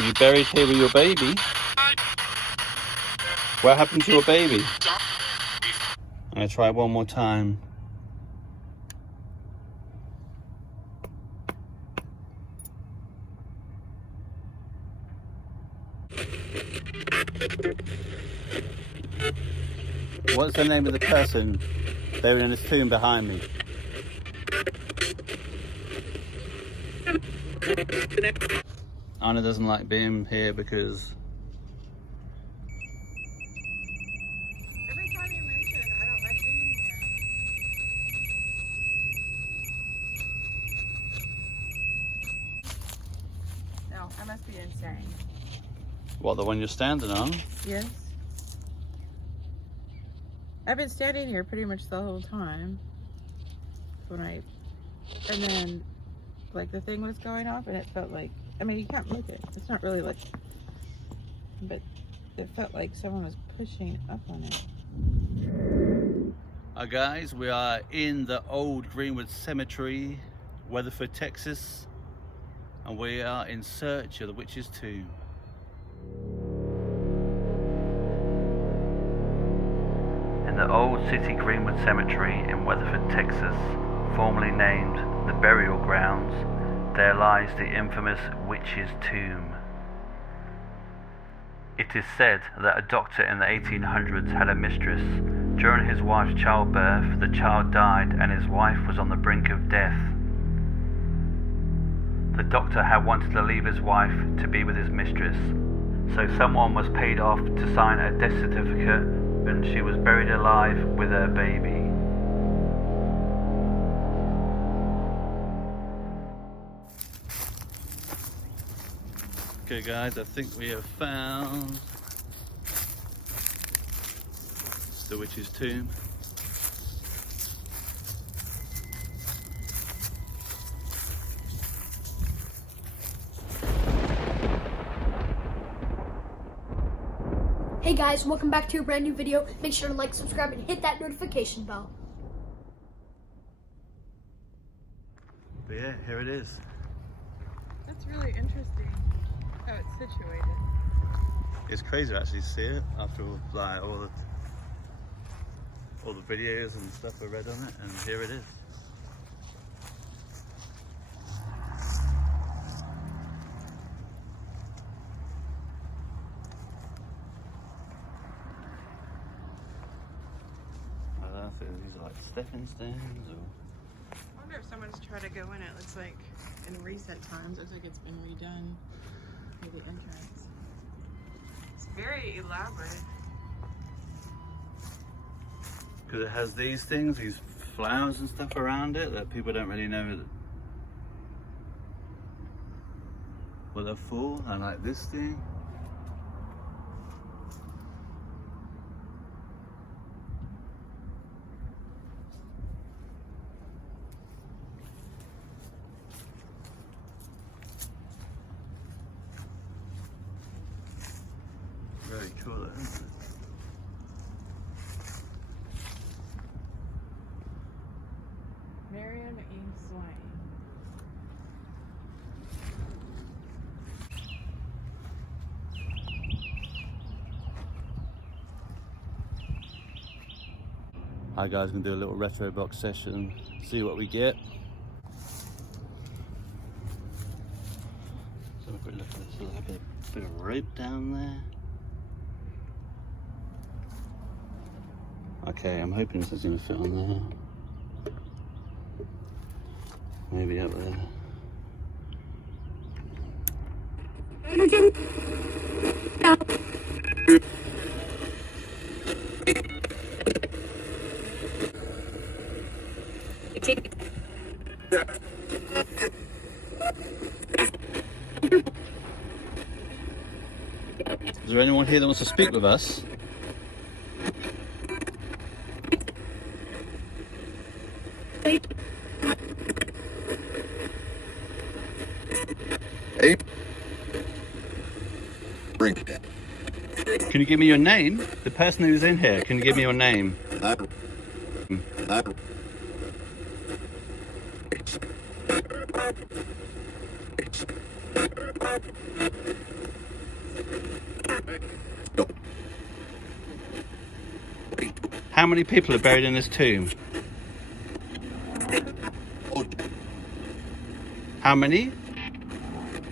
Are you buried here with your baby? What happened to your baby? I'm going to try one more time. What's the name of the person? They were in this tomb behind me. Anna doesn't like being here because every time you mention I don't like being here. No, I must be insane. what, the one you're standing on? Yes. I've been standing here pretty much the whole time. And then like the thing was going off and it felt like, I mean, you can't look it. It's not really like, but it felt like someone was pushing up on it. Hi guys, we are in the old Greenwood Cemetery, Weatherford, Texas, and we are in search of the witch's tomb. In the old city Greenwood Cemetery in Weatherford, Texas, formerly named the Burial Grounds, there lies the infamous witch's tomb. It is said that a doctor in the 1800s had a mistress. During his wife's childbirth, the child died and his wife was on the brink of death. The doctor had wanted to leave his wife to be with his mistress, so someone was paid off to sign a death certificate, and she was buried alive with her baby. Okay guys, I think we have found the witch's tomb. Hey guys, welcome back to a brand new video. Make sure to like, subscribe, and hit that notification bell. But yeah, here it is. That's really interesting how it's situated. It's crazy to actually see it after like all the videos and stuff I read on it, and here it is. I don't know if these are like stepping stones or. I wonder if someone's tried to go in. It looks like in recent times, it looks like it's been redone near the entrance. It's very elaborate. Because it has these things, these flowers and stuff around it that people don't really know what they're for. And like this thing. Very cool, isn't it? Miriam E. Swain. Hi guys, gonna do a little retro box session, see what we get. So a quick look at this, there's like a bit of rope down there. Okay, I'm hoping this is gonna fit on there. Maybe up there. Is there anyone here that wants to speak with us? Hey. Can you give me your name? The person who's in here, can you give me your name? How many people are buried in this tomb? How many?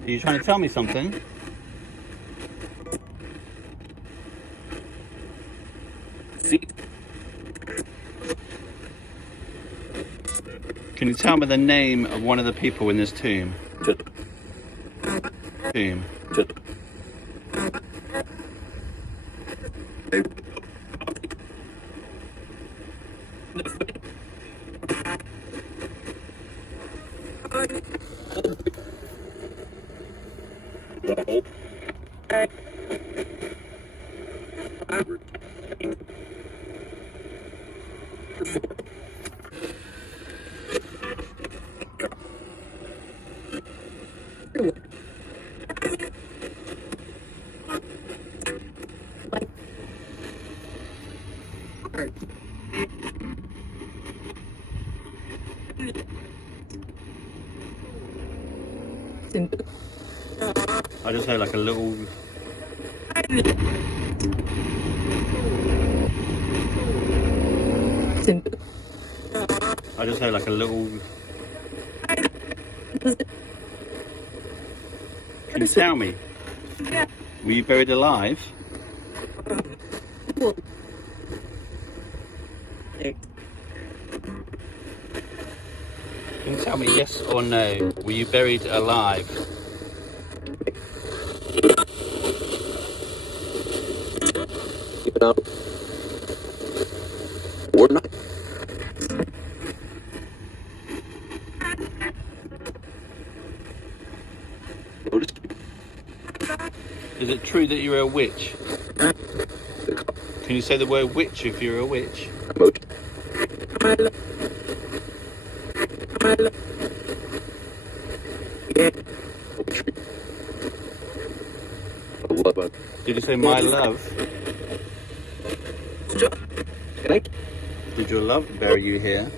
Are you trying to tell me something? Can you tell me the name of one of the people in this tomb? Tomb. I just heard like a little. I just heard like a little. Can you tell me? Were you buried alive? Can you tell me yes or no? Were you buried alive? Or not. Is it true that you're a witch? Can you say the word witch if you're a witch? Did you say my love? Did your love bury you here?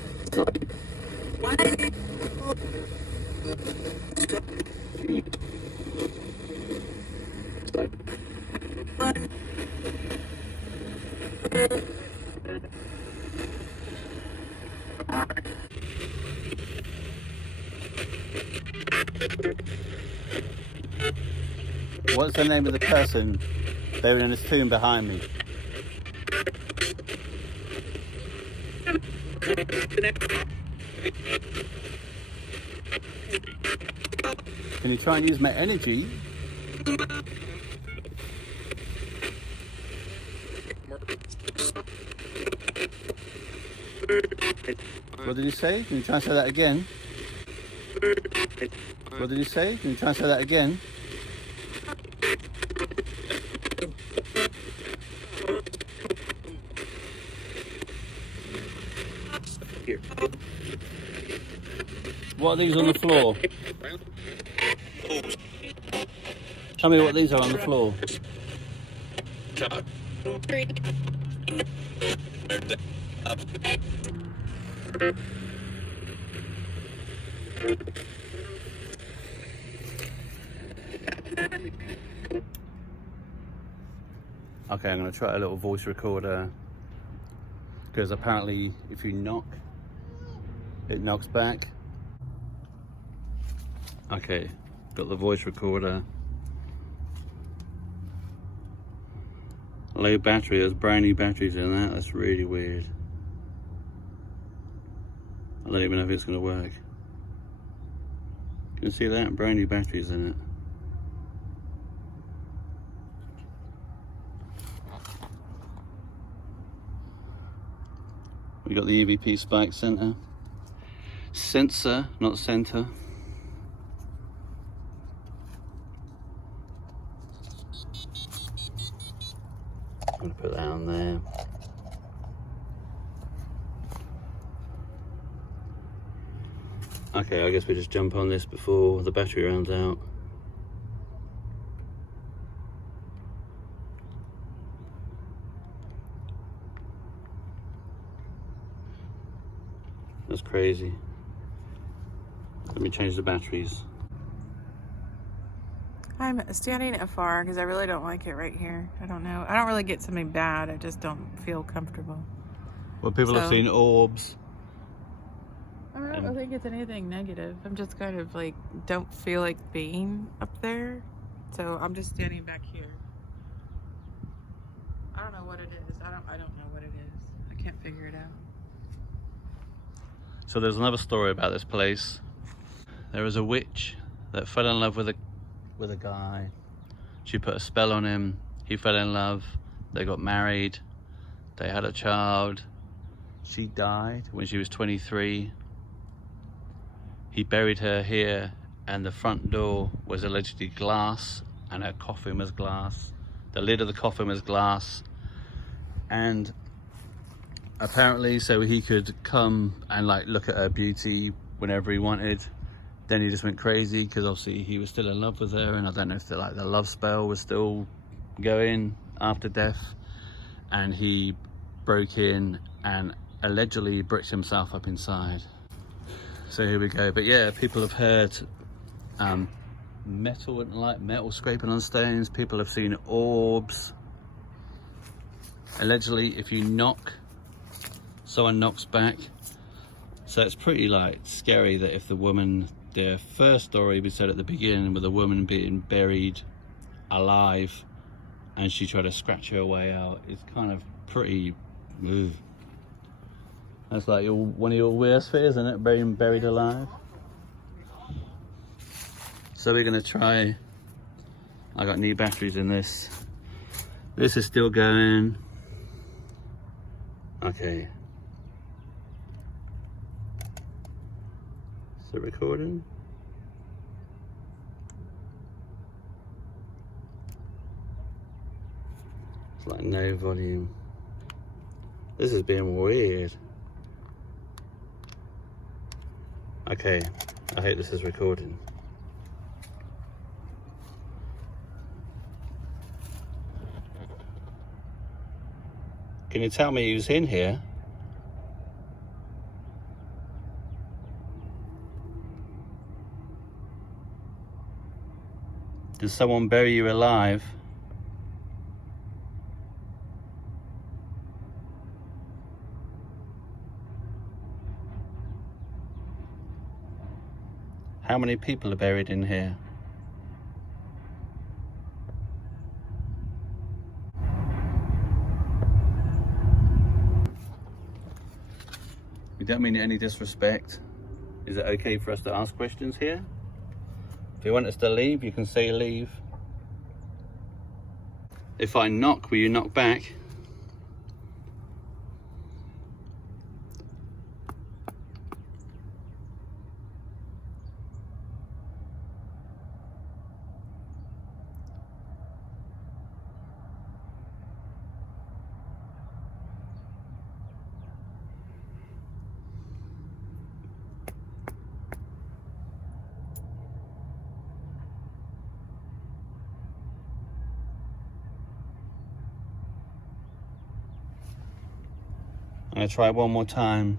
What's the name of the person buried in this tomb behind me? Can you try and use my energy? What did you say? Can you try and say that again? What did you say? Can you try and say that again? What are these on the floor? Tell me what these are on the floor. Okay, I'm going to try a little voice recorder, because apparently if you knock, it knocks back. Okay, got the voice recorder. Low battery, there's brand new batteries in that. That's really weird. I don't even know if it's going to work. You can see that? Brand new batteries in it. We got the EVP spike sensor, not center. I'm gonna put that on there. Okay, I guess we just jump on this before the battery runs out. That's crazy. Let me change the batteries. I'm standing afar because I really don't like it right here. I don't know. I don't really get something bad. I just don't feel comfortable. Well, people have seen orbs. I don't think it's anything negative. I'm just kind of like, don't feel like being up there. So I'm just standing back here. I don't know what it is. I don't know what it is. I can't figure it out. So there's another story about this place. There was a witch that fell in love with a guy. She put a spell on him. He fell in love. They got married. They had a child. She died when she was 23. He buried her here, and the front door was allegedly glass, and her coffin was glass. The lid of the coffin was glass. And apparently, so he could come and like look at her beauty whenever he wanted. Then he just went crazy because obviously he was still in love with her, and I don't know if the love spell was still going after death. And he broke in and allegedly bricked himself up inside. So here we go. But yeah, people have heard metal scraping on stones. People have seen orbs. Allegedly, if you knock, someone knocks back. So it's pretty like scary that if the first story we said at the beginning with a woman being buried alive and she tried to scratch her way out, it's kind of pretty. Ugh. That's like one of your worst fears, isn't it? Being buried alive. So we're gonna try. I got new batteries in this. This is still going. Okay. Is it recording? It's like no volume. This is being weird. Okay, I hope this is recording. Can you tell me who's in here? Did someone bury you alive? How many people are buried in here? We don't mean any disrespect. Is it okay for us to ask questions here? If you want us to leave, you can say leave. If I knock, will you knock back? I'm gonna try one more time.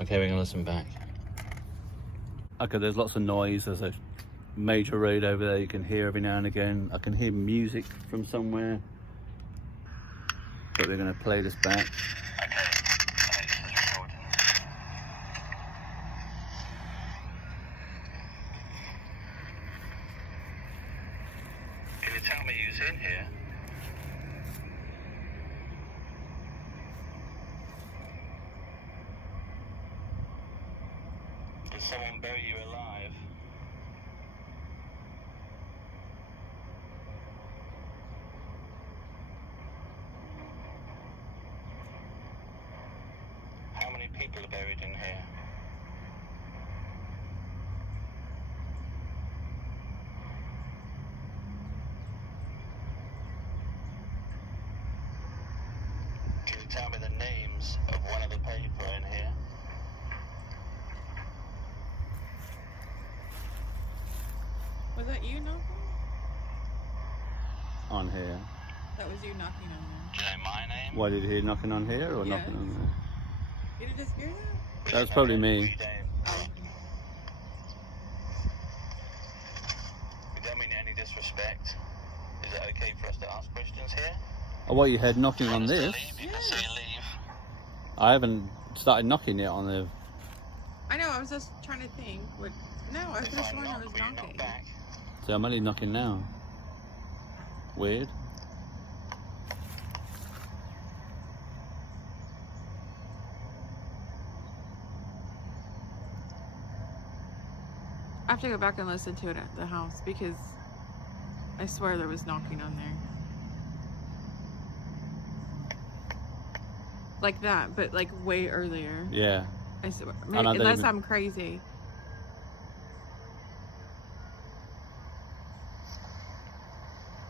Okay, we're gonna listen back. Okay, there's lots of noise. There's a major road over there you can hear every now and again. I can hear music from somewhere. But we're gonna play this back. Can you tell me who's in here? Did someone bury you alive? How many people are buried in here? Can you tell me the names of one of the people in here? Was that you knocking? On here. That was you knocking on there. Do you know my name? Why did you hear knocking on here or Yeah. knocking on there? You didn't just hear that? That was probably me. We don't mean any disrespect. Is it okay for us to ask questions here? Oh, what, you heard knocking on this? You can say leave. I haven't started knocking yet on the... I know, I was just trying to think. What? No, I could have sworn I was Will you knock knocking. back? So I'm only knocking now. Weird. I have to go back and listen to it at the house because I swear there was knocking on there. Like that, but like way earlier. Yeah. I swear. I know, Unless even- I'm crazy.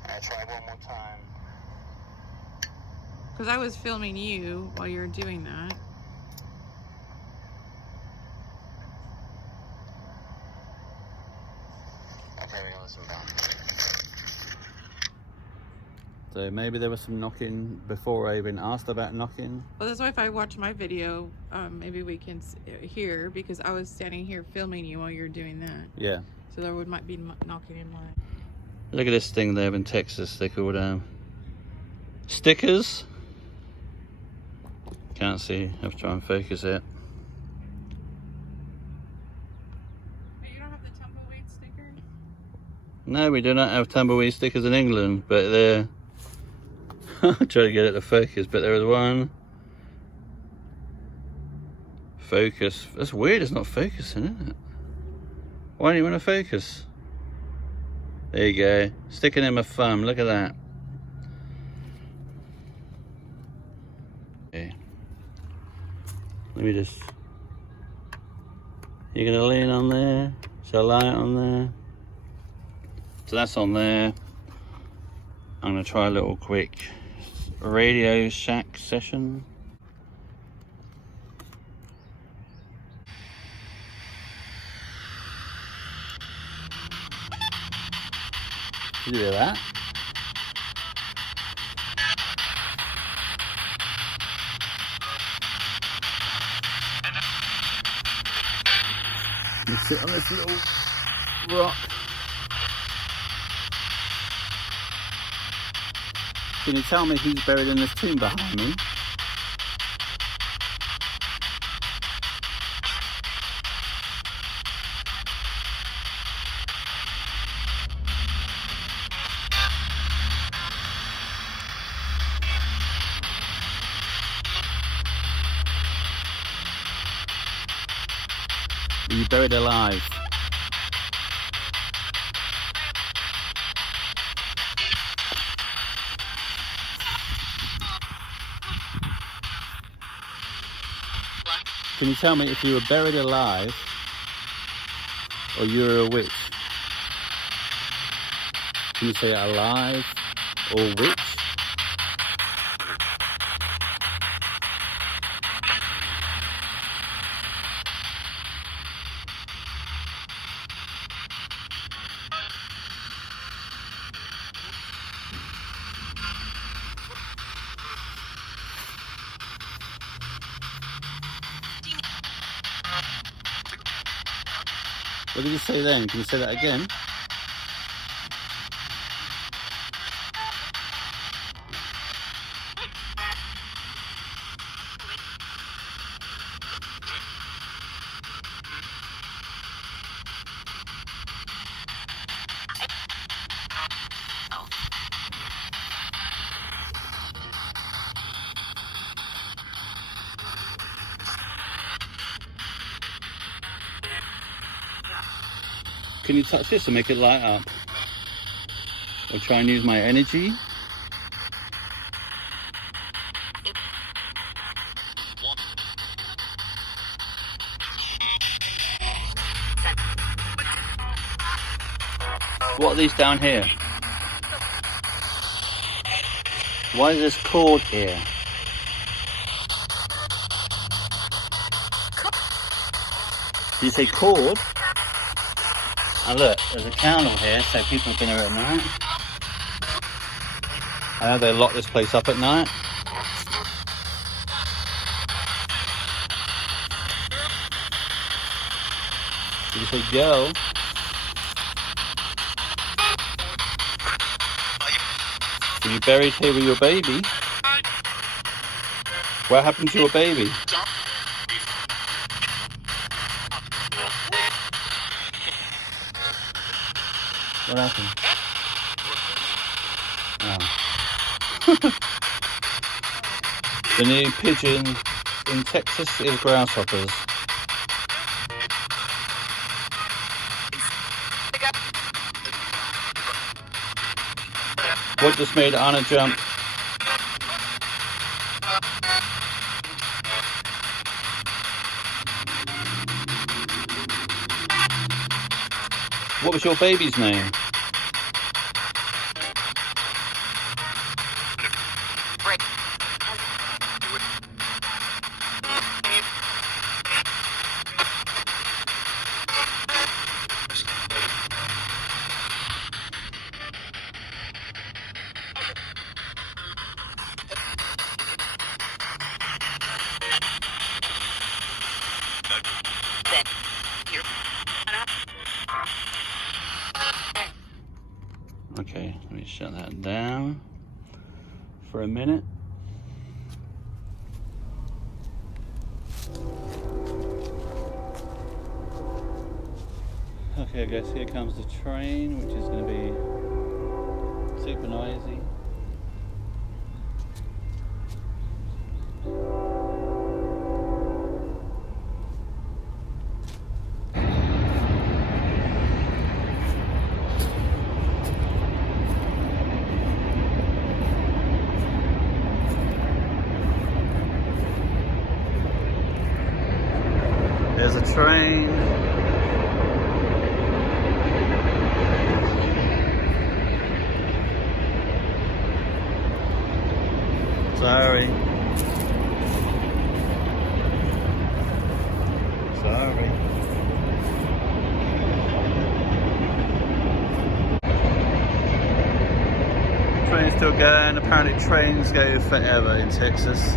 I'll try one more time. Because I was filming you while you were doing that. Okay, we're gonna listen back. So maybe there was some knocking before I even asked about knocking. Well, that's why if I watch my video, maybe we can hear, because I was standing here filming you while you were doing that. Yeah. So there might be knocking in mine. Look at this thing they have in Texas. They're called stickers. Can't see. Have to try and focus it. But you don't have the tumbleweed stickers? No, we do not have tumbleweed stickers in England, but they're... I'm trying to get it to focus, but there is one. Focus. That's weird, it's not focusing, isn't it? Why don't you want to focus? There you go. Sticking in my thumb, look at that. Okay. Let me just... You're going to lean on there. Shall I light on there? So that's on there. I'm going to try a little quick Radio Shack session. Did you hear that? You sit on this little rock. Can you tell me who's buried in this tomb behind me? Are you buried alive? Can you tell me if you were buried alive or you were a witch? Can you say alive or witch? What did you say then? Can you say that again? Can you touch this and make it light up? Or try and use my energy? What are these down here? Why is this cord here? Did you say cord? And look, there's a candle here, so people can hear it at night. I know they lock this place up at night. Did you say girl? Were you buried here with your baby? What happened to your baby? What happened? Oh. The new pigeon in Texas is grasshoppers. What just made Anna jump? What was your baby's name? Okay, let me shut that down for a minute. Okay, I guess here comes the train, which is going to be super noisy. There's a train. Sorry. Train's still going. Apparently trains go forever in Texas.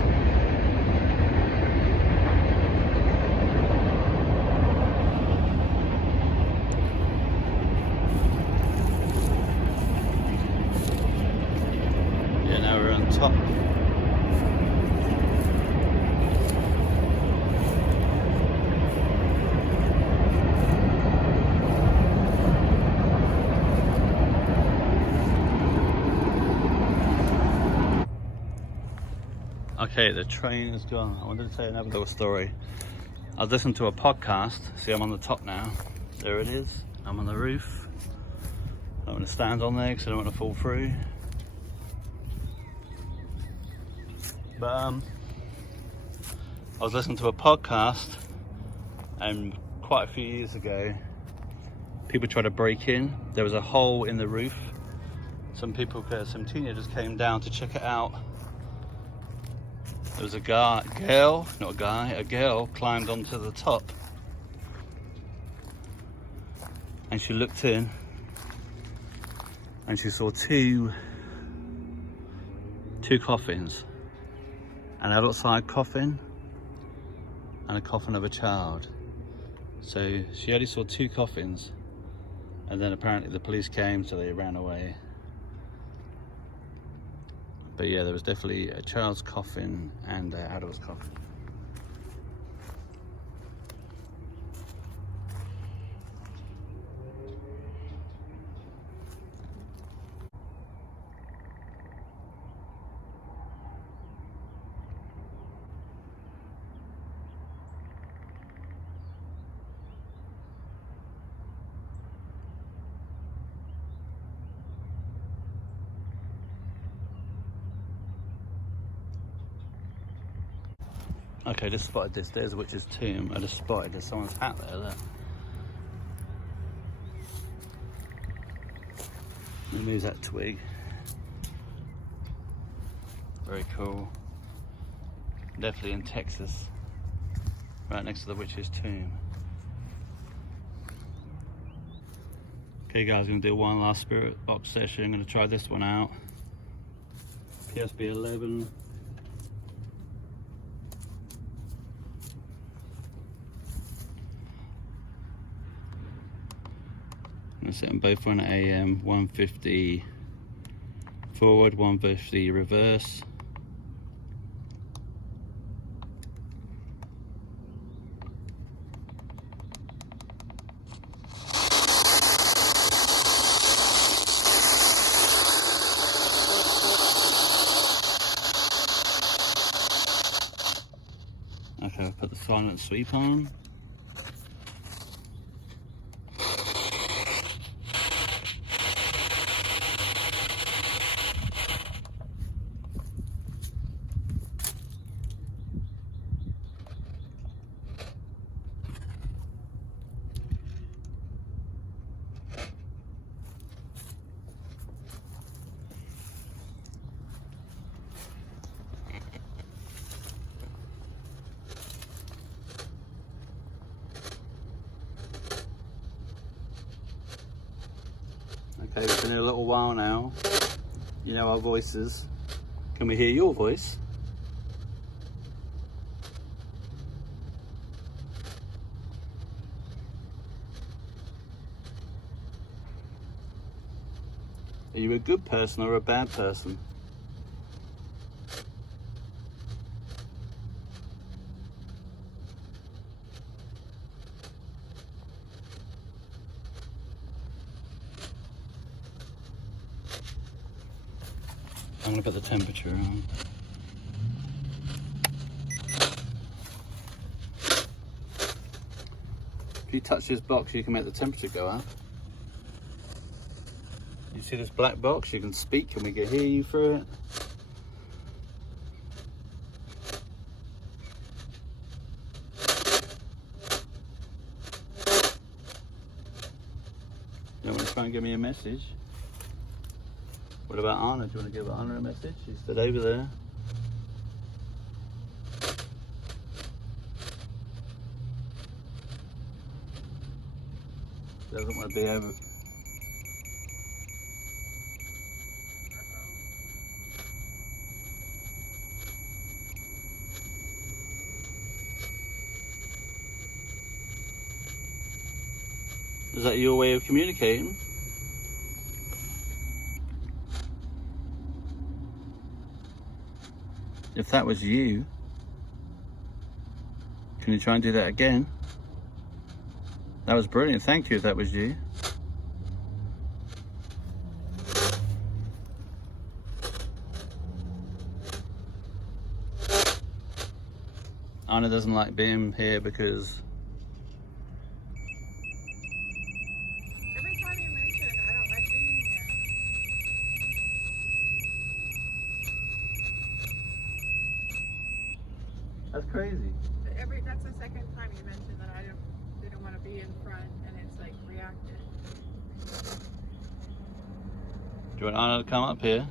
Yeah, now we're on top. Okay, the train is gone. I wanted to tell you another little story. I was listening to a podcast. See, I'm on the top now. There it is. I'm on the roof. I don't want to stand on there because I don't want to fall through. But I was listening to a podcast, and quite a few years ago, people tried to break in. There was a hole in the roof. Some teenagers came down to check it out. There was a girl climbed onto the top, and she looked in and she saw two coffins, an adult-sized coffin and a coffin of a child. So she only saw two coffins, and then apparently the police came, so they ran away. But yeah, there was definitely a child's coffin and an adult's coffin. Okay, just spotted this. There's a witch's tomb. I just spotted there's someone's hat there. Look. Let me move that twig. Very cool. Definitely in Texas. Right next to the witch's tomb. Okay guys, I'm going to do one last spirit box session. I'm going to try this one out. PSB 11. I'm gonna set them both on AM, 150 forward, 150 reverse. Okay, I'll put the silent sweep on. Okay, it's been a little while now. You know our voices. Can we hear your voice? Are you a good person or a bad person? I'm gonna put the temperature on. If you touch this box, you can make the temperature go up. You see this black box? You can speak and we can hear you through it. You want to try and give me a message? What about Anna? Do you want to give Anna a message? She's stood over there. Doesn't want to be over. Is that your way of communicating? If that was you, can you try and do that again? That was brilliant, thank you if that was you. Anna doesn't like being here because... Every time you mention I don't like being here. That's crazy. That's the second time you mentioned that I didn't want to be in front, and it's like reacted. Do you want Anna to come up here?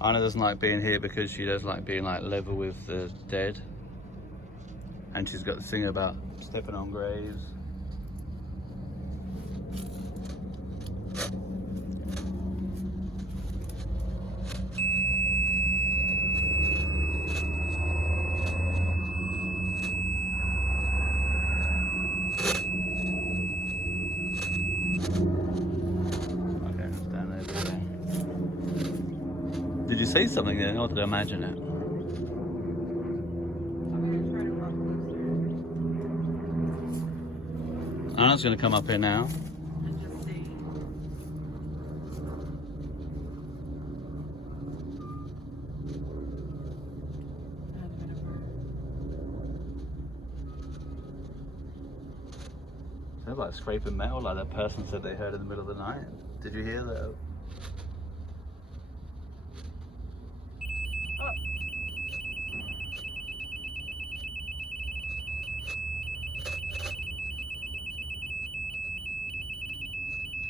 Anna doesn't like being here because she doesn't like being like level with the dead. And she's got this thing about stepping on graves. Did you say something then, or did I imagine it? I'm gonna try to walk closer Anna's going to come up here now. and just see. That's gonna work. Sounds like scraping metal, like that person said they heard in the middle of the night. Did you hear that?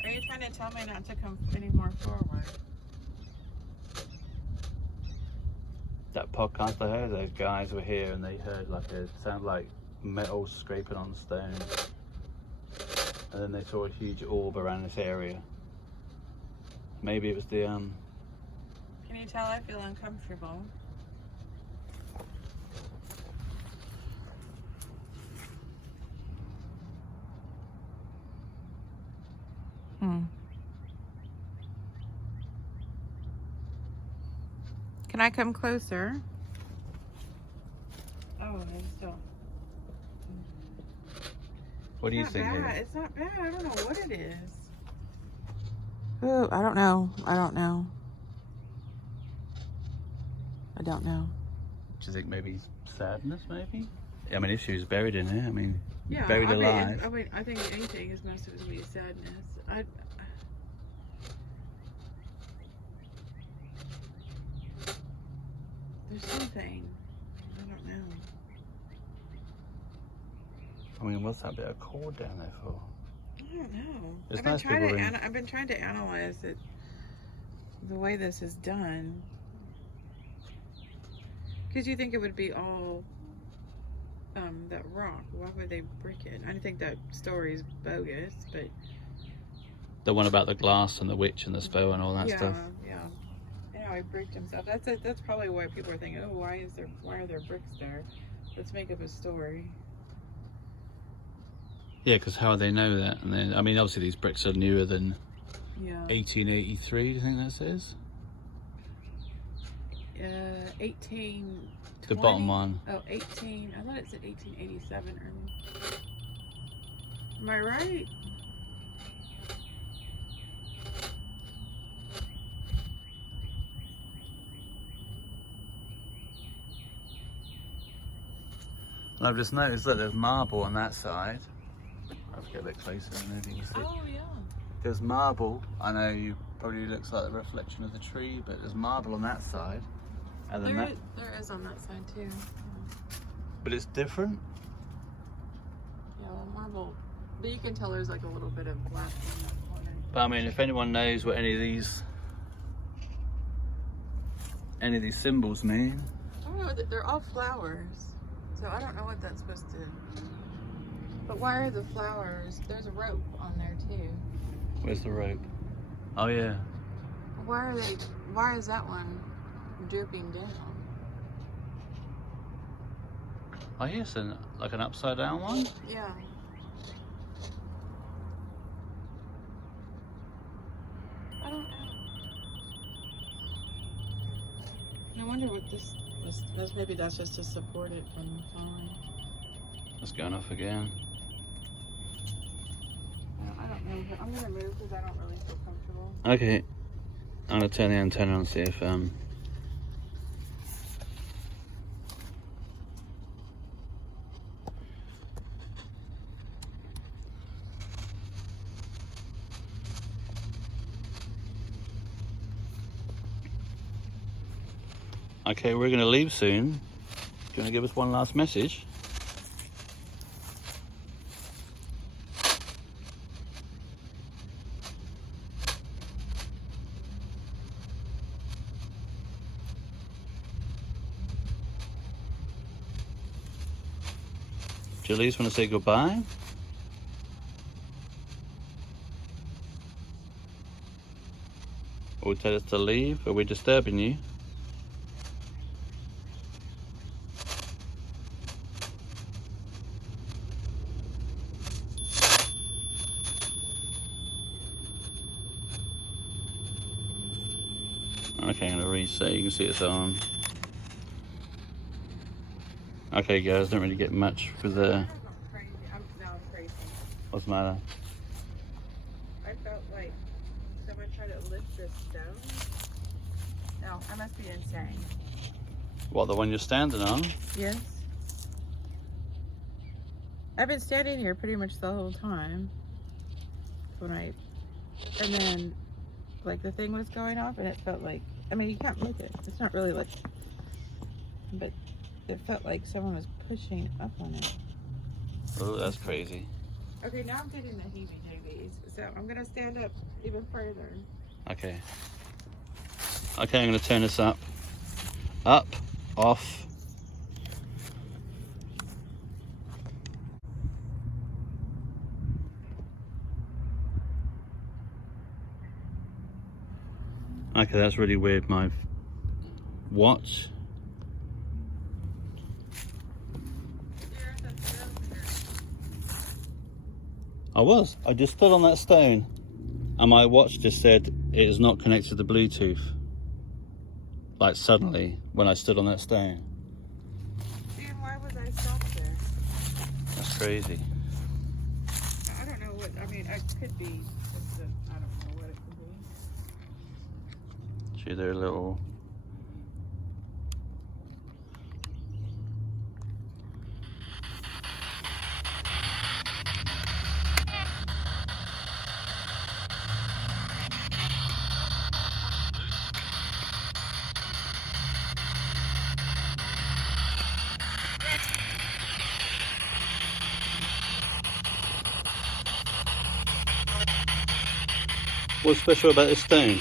Are you trying to tell me not to come any more forward? That podcast I heard, those guys were here and they heard like it sounded like metal scraping on stone. And then they saw a huge orb around this area. Maybe it was the Can you tell I feel uncomfortable? Hmm. Can I come closer? Oh, I just don't. What do you It's think? not bad. Haley? It's not bad. I don't know what it is. Oh, I don't know. I don't know. I don't know. Do you think maybe sadness, maybe? I mean, if she was buried in it, I mean, Yeah, buried I mean, alive. I think anything is most of it will be sadness. There's something. I don't know. I mean, what's that bit of cord down there for? I don't know. It's I've been nice trying people to. ring. I've been trying to analyze it. The way this is done. Because you think it would be all that rock. Why would they brick it? I think that story's bogus, but The one about the glass and the witch and the spell and all that stuff. yeah. You know, he bricked himself. That's probably why people are thinking, oh, why are there bricks there? Let's make up a story. Yeah, because how would they know that? And then, I mean, obviously these bricks are newer than 1883. Do you think that says? 18. The bottom one. Oh, 18. I thought it said 1887 early. Am I right? And I've just noticed that there's marble on that side. I'll have to get a bit closer and then you can see. Oh, yeah. There's marble. I know you probably looks like the reflection of the tree, but there's marble on that side. And then There is on that side too. But it's different. Yeah, well, marble. But you can tell there's like a little bit of black in that corner. But I mean, if anyone knows what any of these symbols mean. I don't know. They're all flowers, so I don't know what that's supposed to. But why are the flowers? There's a rope on there too. Where's the rope? Oh yeah. Why are they? Why is that one drooping down? Oh yes, and like an upside down one. Yeah. I don't know. I wonder what this was. Maybe that's just to support it from falling. It's going off again. I don't know. I'm gonna move because I don't really feel comfortable. Okay. I'm gonna turn the antenna on and see if Okay, we're gonna leave soon. Do you wanna give us one last message? Do you at least want to say goodbye? Or tell us to leave? Are we disturbing you? Okay, I'm gonna reset. You can see it's on. Okay, guys, don't really get much for the. I'm crazy. What's the matter? I felt like someone tried to lift this stone. No, I must be insane. What, the one you're standing on? Yes. I've been standing here pretty much the whole time. And then, like, the thing was going off, and it felt like, I mean, you can't look it. It's not really like, but it felt like someone was pushing up on it. Oh, that's crazy. Okay, now I'm getting the heebie-jeebies. So I'm gonna stand up even further. Okay. Okay, I'm gonna turn this up. Up, off. Okay, that's really weird. My watch. I just stood on that stone and my watch just said it is not connected to Bluetooth. like suddenly when I stood on that stone. See, and why was I stopped there? That's crazy. I don't know what, I mean, it could be just I don't know what it could be. See, they're a little. What's special about this stone?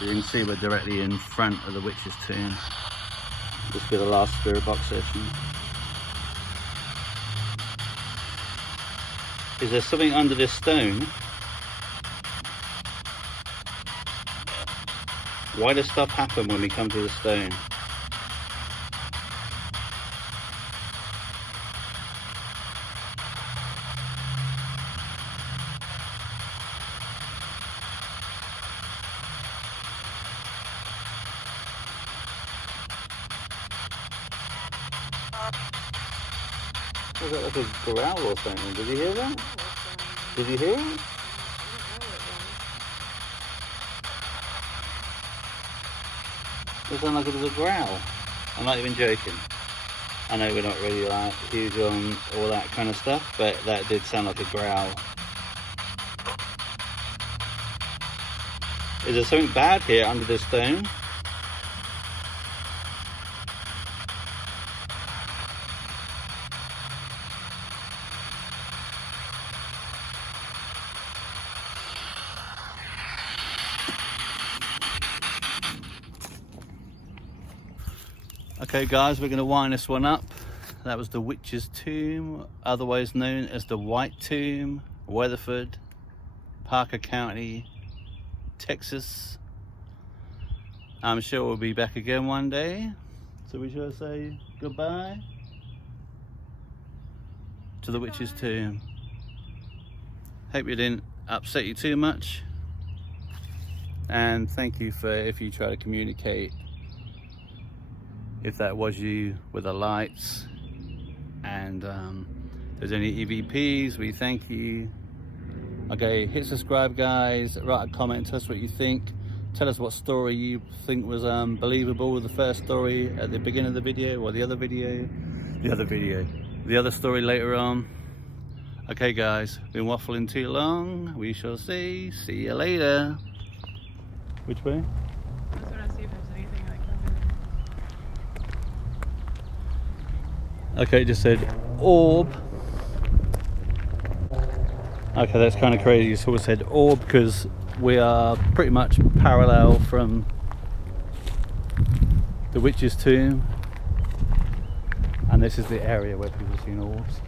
You can see we're directly in front of the witch's tomb. This will be the last spirit box session. Is there something under this stone? Why does stuff happen when we come to the stone? Was that like a growl or something? Did you hear that? Did you hear it? It sounded like it was a growl. I'm not even joking. I know we're not really like huge on all that kind of stuff, but that did sound like a growl. Is there something bad here under this stone? Okay guys, we're going to wind this one up. That was the Witch's Tomb, otherwise known as the White Tomb, Weatherford, Parker County, Texas. I'm sure we'll be back again one day. So we shall say goodbye to the Witch's Tomb. Hope it didn't upset you too much. And thank you for if you try to communicate. If that was you with the lights, and there's any EVPs, we thank you. Okay, hit subscribe guys, write a comment, tell us what you think, tell us what story you think was believable, the first story at the beginning of the video, or the other story later on. Okay guys, been waffling too long, we shall see you later. Which way? I just want to see if there's anything like that. Okay, it just said orb. Okay, that's kind of crazy. So it said orb because we are pretty much parallel from the Witch's Tomb, and this is the area where people have seen orbs.